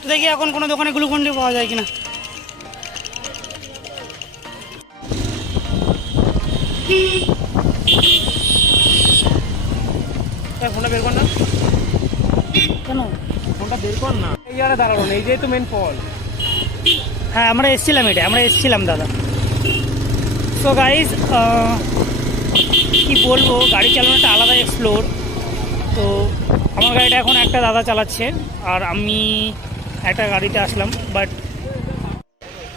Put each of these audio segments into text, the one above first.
তো দেখি এখন কোনো দোকানে গ্লুকন ডি পাওয়া যায় কিনা। ফোনটা বের কর না। কেন ফোনটা বের কর না। এই জায়গায় দাঁড়ানো এই যে তো মেন ফল। হ্যাঁ আমরা এসেছিলাম দাদা। সো গাইজ কি বলবো, গাড়ি চালানোটা আলাদা এক্সপ্লোর। তো আমার গাড়িটা এখন একটা দাদা চালাচ্ছে আর আমি একটা গাড়িতে আসলাম। বাট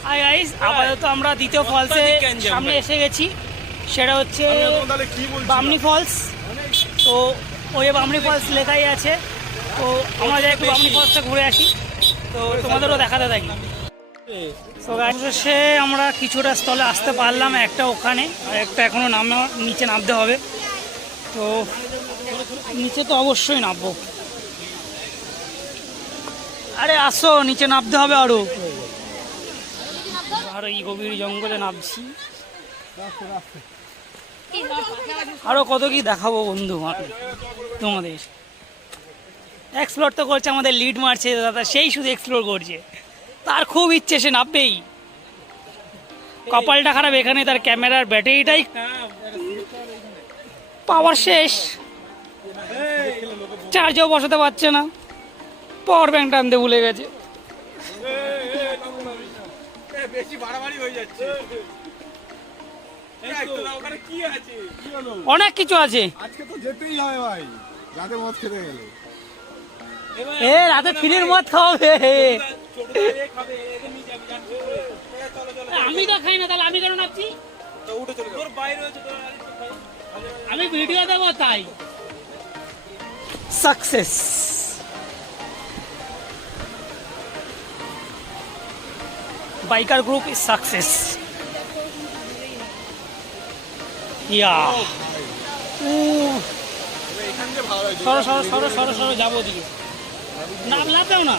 হাই গাইজ, আপাতত আমরা দ্বিতীয় ফলসে সামনে এসে গেছি। সেটা হচ্ছে বামনি ফলস। তো ওই বামনি ফলস লেখাই আছে। তো আমরা যাই একটু বামনি ফলসটা ঘুরে আসি, তো তোমাদেরও দেখাতে থাকি। তো শেষে আমরা কিছুটা স্থলে আসতে পারলাম, একটা ওখানে আর একটা এখনও নিচে নামতে হবে। তো নিচে তো অবশ্যই নামবো। আরে আসো, নিচে নামতে হবে আরো। আর এই গভীর জঙ্গলে নামছি, আরো কত কি দেখাবো বন্ধু তোমাদের। এক্সপ্লোর তো করছে, আমাদের লিড মারছে দাদা, সেই শুধু এক্সপ্লোর করছে। তার খুব ইচ্ছে সে নামবেই। কপালটা খারাপ, এখানে তার ক্যামেরার ব্যাটারিটাই পাওয়ার শেষ, চার্জও বসাতে পারছে না, পাওয়ার ব্যাংকটা আনতে ভুলে গেছে। অনেক কিছু আছে, আজকে তো যেতেই হবে ভাই, রাতে মদ খেতে গেলে। রাতে ফিরির মদ খাওয়াবে। আমি তো খাই না, তাহলে আমি কেন নাচছি? আমি ভিডিও দেবো তাই। Success. Biker group is success. Yeah সরো সরো সরো সরো সরো যাবো ওদিকে। নাম লাভেও না।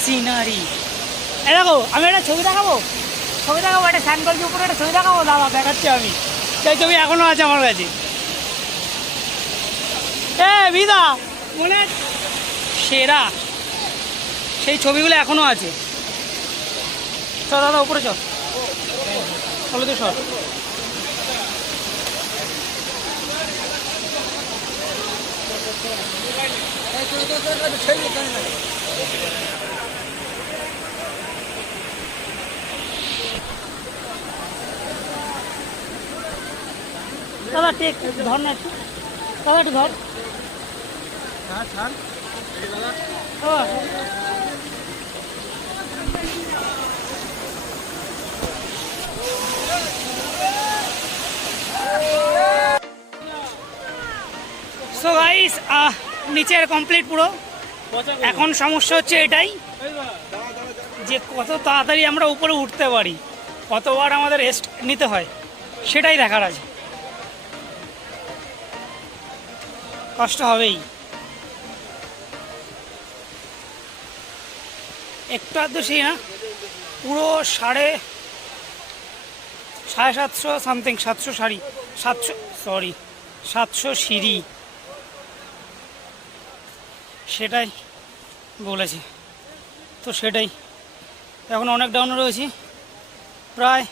সিনারি দেখো, আমি একটা ছবি দেখাবো একটা স্যান্ডকলের উপরে একটা ছবি দেখাবো। দাদা দেখাচ্ছি আমি, সেই ছবি এখনো আছে আমার কাছে। বিদা মনে সেরা সেই ছবিগুলো এখনো আছে। চল দাদা উপরে চল, চলো তো সর। দাদা টেক ধর না একটু, দাদা একটু ধর। সো গাইস নিচের কমপ্লিট পুরো। এখন সমস্যা হচ্ছে এটাই যে কত তাড়াতাড়ি আমরা উপরে উঠতে পারি, কতবার আমাদের রেস্ট নিতে হয়, সেটাই দেখার আছে। কষ্ট হবেই, একটু আধটু সেই না, পুরো সাড়ে 750 সামথিং, 700 সিঁড়ি, সেটাই বলেছে। তো সেটাই এখন অনেক ডাউনে রয়েছি, প্রায়